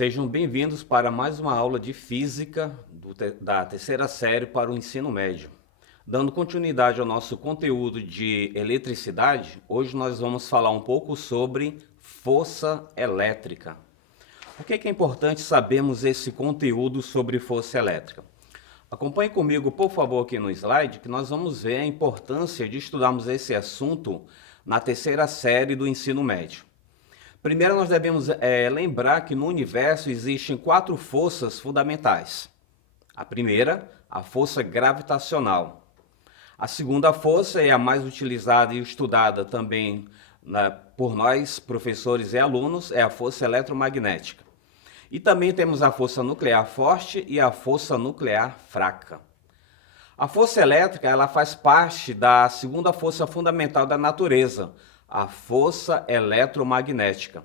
Sejam bem-vindos para mais uma aula de Física da terceira série para o ensino médio. Dando continuidade ao nosso conteúdo de eletricidade, hoje nós vamos falar um pouco sobre força elétrica. Por que é importante sabermos esse conteúdo sobre força elétrica? Acompanhe comigo, por favor, aqui no slide, que nós vamos ver a importância de estudarmos esse assunto na terceira série do ensino médio. Primeiro, nós devemos lembrar que no universo existem 4 forças fundamentais. A primeira, a força gravitacional. A segunda força é a mais utilizada e estudada também por nós, professores e alunos, é a força eletromagnética. E também temos a força nuclear forte e a força nuclear fraca. A força elétrica ela faz parte da segunda força fundamental da natureza, a força eletromagnética.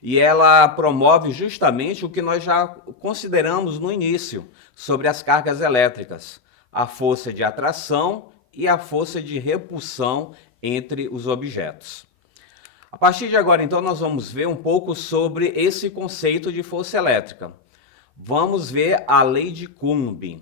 E ela promove justamente o que nós já consideramos no início, sobre as cargas elétricas, a força de atração e a força de repulsão entre os objetos. A partir de agora, então, nós vamos ver um pouco sobre esse conceito de força elétrica. Vamos ver a lei de Coulomb.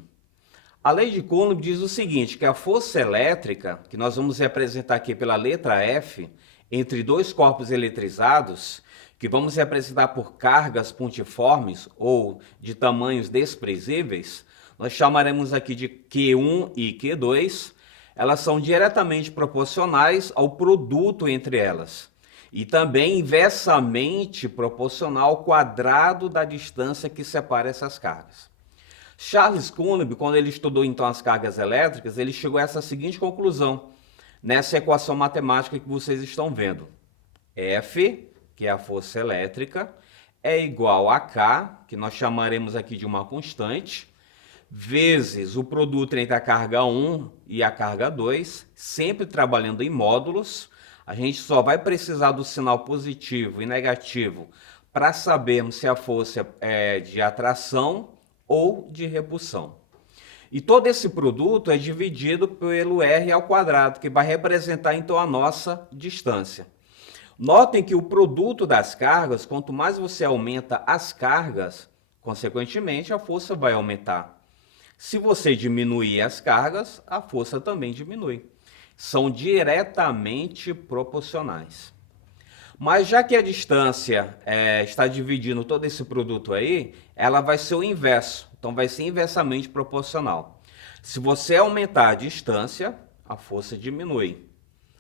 A lei de Coulomb diz o seguinte, que a força elétrica, que nós vamos representar aqui pela letra F, entre dois corpos eletrizados, que vamos representar por cargas pontiformes ou de tamanhos desprezíveis, nós chamaremos aqui de Q1 e Q2, elas são diretamente proporcionais ao produto entre elas. E também inversamente proporcional ao quadrado da distância que separa essas cargas. Charles Coulomb, quando ele estudou então as cargas elétricas, ele chegou a essa seguinte conclusão, nessa equação matemática que vocês estão vendo. F, que é a força elétrica, é igual a K, que nós chamaremos aqui de uma constante, vezes o produto entre a carga 1 e a carga 2, sempre trabalhando em módulos. A gente só vai precisar do sinal positivo e negativo para sabermos se a força é de atração ou de repulsão. E todo esse produto é dividido pelo R ao quadrado, que vai representar então a nossa distância. Notem que o produto das cargas, quanto mais você aumenta as cargas, consequentemente a força vai aumentar. Se você diminuir as cargas, a força também diminui. São diretamente proporcionais. Mas já que a distância está dividindo todo esse produto aí, ela vai ser o inverso. Então vai ser inversamente proporcional. Se você aumentar a distância, a força diminui.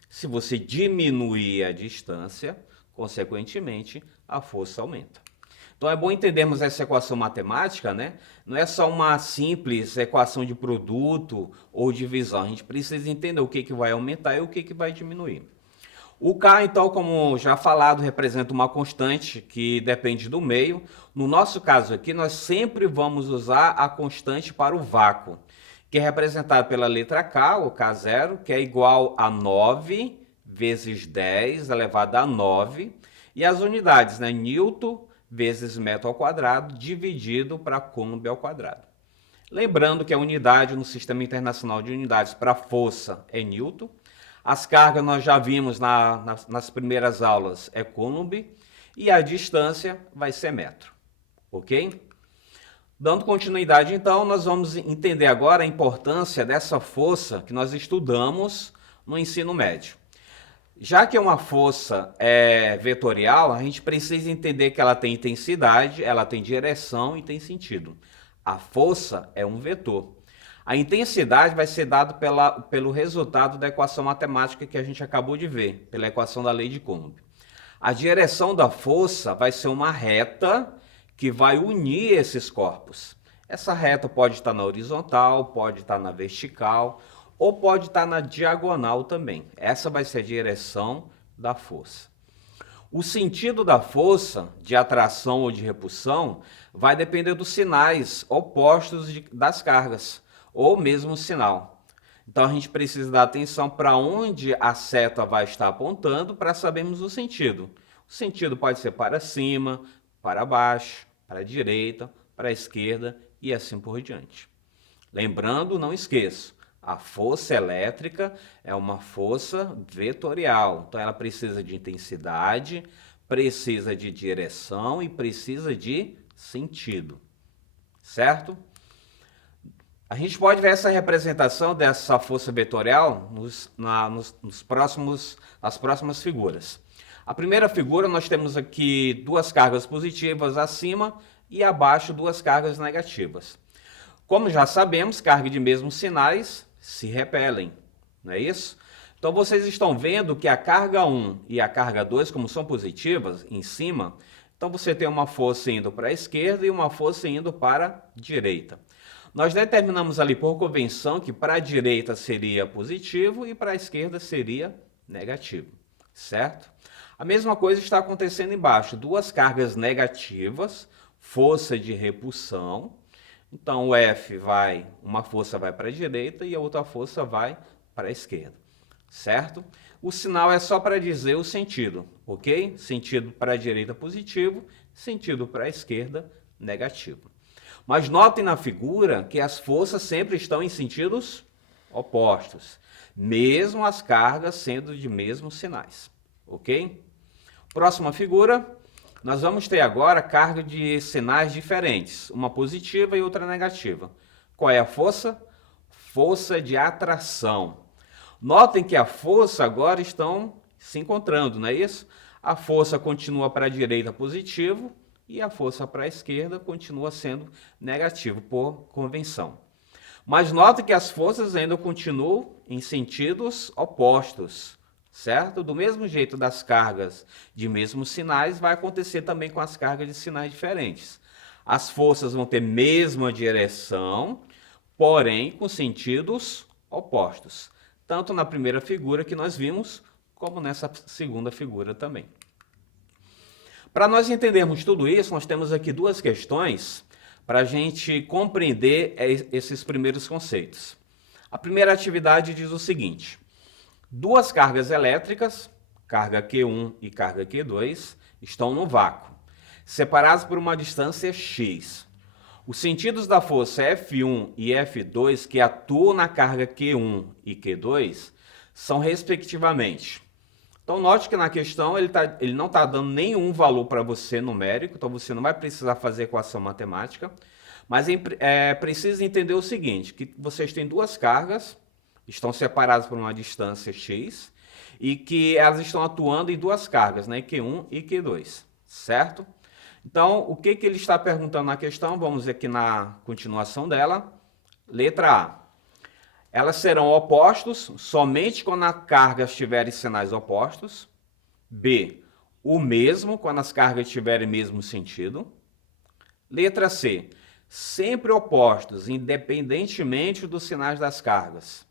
Se você diminuir a distância, consequentemente, a força aumenta. Então é bom entendermos essa equação matemática, né? Não é só uma simples equação de produto ou divisão. A gente precisa entender o que vai aumentar e o que vai diminuir. O K, então, como já falado, representa uma constante que depende do meio. No nosso caso aqui, nós sempre vamos usar a constante para o vácuo, que é representado pela letra K, o K0, que é igual a 9 vezes 10 elevado a 9. E as unidades, né? Newton vezes metro ao quadrado, dividido para Coulomb ao quadrado. Lembrando que a unidade no Sistema Internacional de Unidades para força é Newton. As cargas nós já vimos nas primeiras aulas, é Coulomb. E a distância vai ser metro. Ok? Dando continuidade, então, nós vamos entender agora a importância dessa força que nós estudamos no ensino médio. Já que é uma força vetorial, a gente precisa entender que ela tem intensidade, ela tem direção e tem sentido. A força é um vetor. A intensidade vai ser dada pelo resultado da equação matemática que a gente acabou de ver, pela equação da lei de Coulomb. A direção da força vai ser uma reta que vai unir esses corpos. Essa reta pode estar na horizontal, pode estar na vertical, ou pode estar na diagonal também. Essa vai ser a direção da força. O sentido da força, de atração ou de repulsão, vai depender dos sinais opostos das cargas, ou mesmo o sinal. Então a gente precisa dar atenção para onde a seta vai estar apontando para sabermos o sentido. O sentido pode ser para cima, para baixo, para a direita, para a esquerda e assim por diante. Lembrando, não esqueça, a força elétrica é uma força vetorial, então ela precisa de intensidade, precisa de direção e precisa de sentido, certo? A gente pode ver essa representação dessa força vetorial nas próximas figuras. A primeira figura, nós temos aqui duas cargas positivas acima e abaixo duas cargas negativas. Como já sabemos, cargas de mesmos sinais se repelem, não é isso? Então vocês estão vendo que a carga 1 e a carga 2, como são positivas, em cima, então você tem uma força indo para a esquerda e uma força indo para a direita. Nós determinamos ali por convenção que para a direita seria positivo e para a esquerda seria negativo, certo? A mesma coisa está acontecendo embaixo, duas cargas negativas, força de repulsão. Então o F uma força vai para a direita e a outra força vai para a esquerda, certo? O sinal é só para dizer o sentido, ok? Sentido para a direita positivo, sentido para a esquerda negativo. Mas notem na figura que as forças sempre estão em sentidos opostos, mesmo as cargas sendo de mesmos sinais, ok? Próxima figura, nós vamos ter agora carga de sinais diferentes, uma positiva e outra negativa. Qual é a força? Força de atração. Notem que a força agora estão se encontrando, não é isso? A força continua para a direita positivo e a força para a esquerda continua sendo negativo por convenção. Mas notem que as forças ainda continuam em sentidos opostos, certo? Do mesmo jeito das cargas de mesmos sinais, vai acontecer também com as cargas de sinais diferentes. As forças vão ter mesma direção, porém com sentidos opostos. Tanto na primeira figura que nós vimos, como nessa segunda figura também. Para nós entendermos tudo isso, nós temos aqui duas questões para a gente compreender esses primeiros conceitos. A primeira atividade diz o seguinte: duas cargas elétricas, carga Q1 e carga Q2, estão no vácuo, separadas por uma distância x. Os sentidos da força F1 e F2 que atuam na carga Q1 e Q2 são respectivamente. Então note que na questão ele não está dando nenhum valor para você numérico, então você não vai precisar fazer equação matemática, mas é preciso entender o seguinte, que vocês têm duas cargas, estão separadas por uma distância x, e que elas estão atuando em duas cargas, né, Q1 e Q2, certo? Então, o que ele está perguntando na questão? Vamos ver aqui na continuação dela. Letra A. Elas serão opostos somente quando as cargas tiverem sinais opostos. B. O mesmo quando as cargas tiverem mesmo sentido. Letra C. Sempre opostos, independentemente dos sinais das cargas.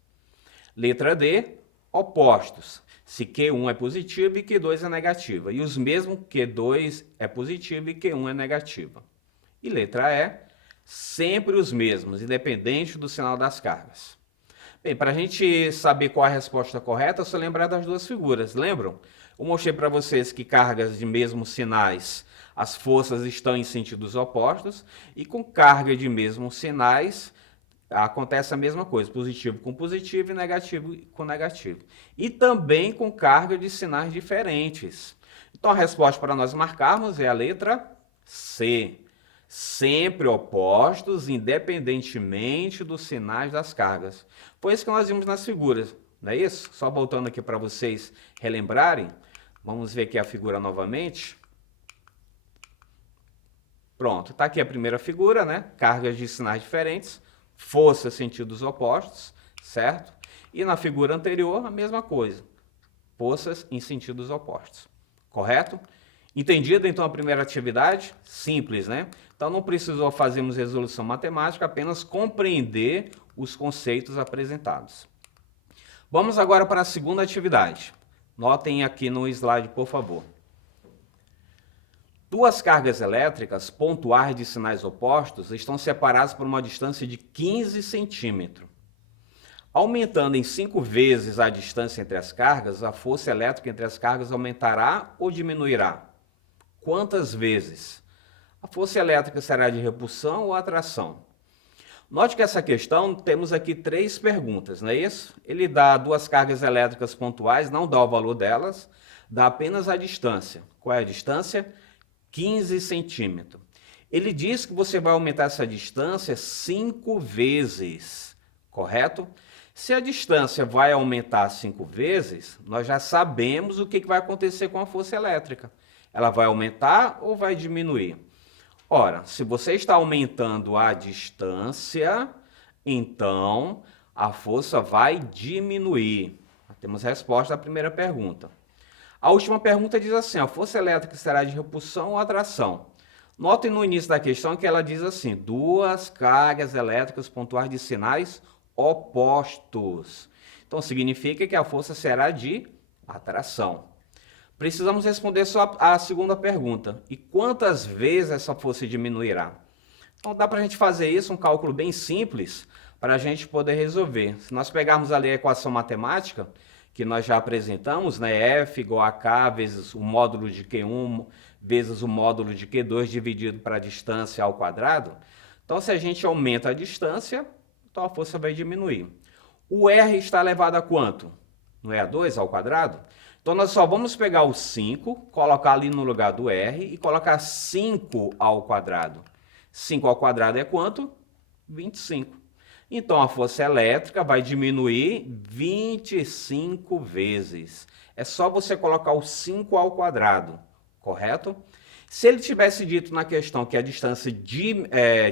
Letra D. Opostos, se Q1 é positivo e Q2 é negativa. E os mesmos Q2 é positivo e Q1 é negativa. E letra E. Sempre os mesmos, independente do sinal das cargas. Bem, para a gente saber qual é a resposta correta, é só lembrar das duas figuras, lembram? Eu mostrei para vocês que cargas de mesmos sinais, as forças estão em sentidos opostos, e com carga de mesmos sinais, acontece a mesma coisa, positivo com positivo e negativo com negativo. E também com carga de sinais diferentes. Então a resposta para nós marcarmos é a letra C. Sempre opostos, independentemente dos sinais das cargas. Foi isso que nós vimos nas figuras, não é isso? Só voltando aqui para vocês relembrarem, vamos ver aqui a figura novamente. Pronto, está aqui a primeira figura, né? Cargas de sinais diferentes, força, sentidos opostos, certo? E na figura anterior, a mesma coisa, forças em sentidos opostos, correto? Entendida, então, a primeira atividade? Simples, né? Então, não precisou fazermos resolução matemática, apenas compreender os conceitos apresentados. Vamos agora para a segunda atividade. Notem aqui no slide, por favor. Duas cargas elétricas pontuais de sinais opostos estão separadas por uma distância de 15 centímetros. Aumentando em 5 vezes a distância entre as cargas, a força elétrica entre as cargas aumentará ou diminuirá? Quantas vezes? A força elétrica será de repulsão ou atração? Note que essa questão, temos aqui 3 perguntas, não é isso? Ele dá duas cargas elétricas pontuais, não dá o valor delas, dá apenas a distância. Qual é a distância? 15 centímetros. Ele diz que você vai aumentar essa distância 5 vezes, correto? Se a distância vai aumentar 5 vezes, nós já sabemos o que vai acontecer com a força elétrica. Ela vai aumentar ou vai diminuir? Ora, se você está aumentando a distância, então a força vai diminuir. Temos a resposta à primeira pergunta. A última pergunta diz assim: a força elétrica será de repulsão ou atração? Notem no início da questão que ela diz assim: duas cargas elétricas pontuais de sinais opostos. Então significa que a força será de atração. Precisamos responder só a segunda pergunta. E quantas vezes essa força diminuirá? Então dá para a gente fazer isso, um cálculo bem simples, para a gente poder resolver. Se nós pegarmos ali a equação matemática, que nós já apresentamos, né? F igual a K vezes o módulo de Q1 vezes o módulo de Q2 dividido para a distância ao quadrado. Então se a gente aumenta a distância, então a força vai diminuir. O R está elevado a quanto? Não é a 2 ao quadrado? Então nós só vamos pegar o 5, colocar ali no lugar do R e colocar 5 ao quadrado. 5 ao quadrado é quanto? 25. Então a força elétrica vai diminuir 25 vezes. É só você colocar o 5 ao quadrado, correto? Se ele tivesse dito na questão que a distância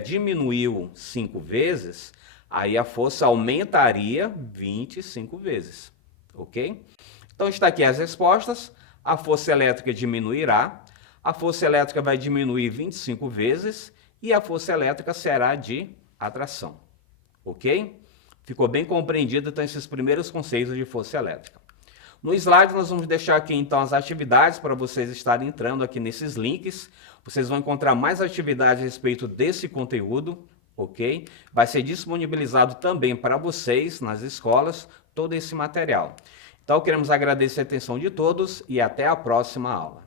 diminuiu 5 vezes, aí a força aumentaria 25 vezes, ok? Então está aqui as respostas. A força elétrica diminuirá, a força elétrica vai diminuir 25 vezes e a força elétrica será de atração, ok? Ficou bem compreendido então esses primeiros conceitos de força elétrica. No slide nós vamos deixar aqui então as atividades para vocês estarem entrando aqui nesses links. Vocês vão encontrar mais atividades a respeito desse conteúdo, ok? Vai ser disponibilizado também para vocês nas escolas todo esse material. Então, queremos agradecer a atenção de todos e até a próxima aula.